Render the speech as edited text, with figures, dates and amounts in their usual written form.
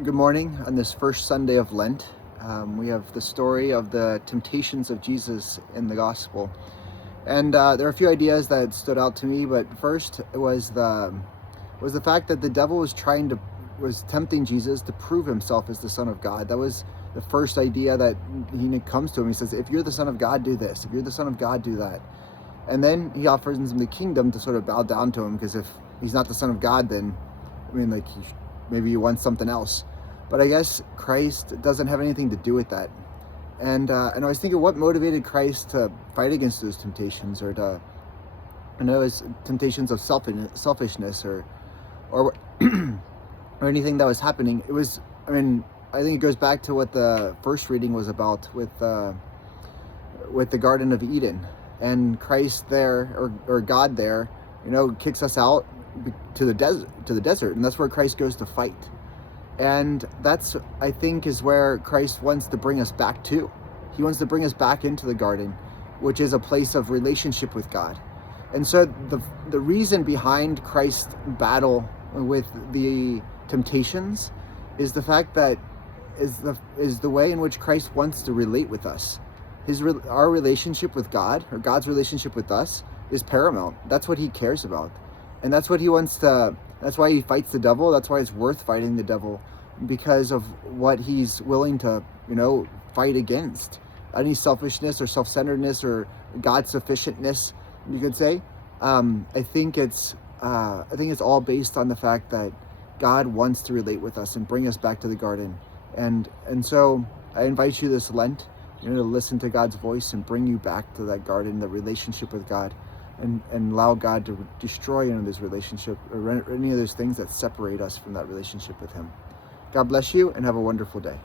Good morning on this first Sunday of Lent. We have the story of the temptations of Jesus in the gospel. And there are a few ideas that stood out to me, but first was the fact that the devil was tempting Jesus to prove himself as the Son of God. That was the first idea that he comes to him. He says, if you're the Son of God, do this. If you're the Son of God, do that. And then he offers him the kingdom to sort of bow down to him, because if he's not the Son of God, then maybe he wants something else. But I guess Christ doesn't have anything to do with that. And I was thinking, what motivated Christ to fight against those temptations, or to, his temptations of selfishness, or or anything that was happening. It was, I think it goes back to what the first reading was about with the Garden of Eden, and Christ there, or God there, kicks us out to the desert, and that's where Christ goes to fight. And that's, I think, is where Christ wants to bring us back to. He wants to bring us back into the garden, which is a place of relationship with God. And so the reason behind Christ's battle with the temptations is the fact that is the way in which Christ wants to relate with us. Our relationship with God, or God's relationship with us, is paramount. That's what he cares about. And that's what he wants to, that's why he fights the devil. That's why it's worth fighting the devil, because of what he's willing to, fight against. Any selfishness or self-centeredness or God sufficientness, you could say. I think it's all based on the fact that God wants to relate with us and bring us back to the garden. And so I invite you this Lent, to listen to God's voice and bring you back to that garden, the relationship with God. And allow God to destroy any of this relationship, or any of those things that separate us from that relationship with him. God bless you, and have a wonderful day.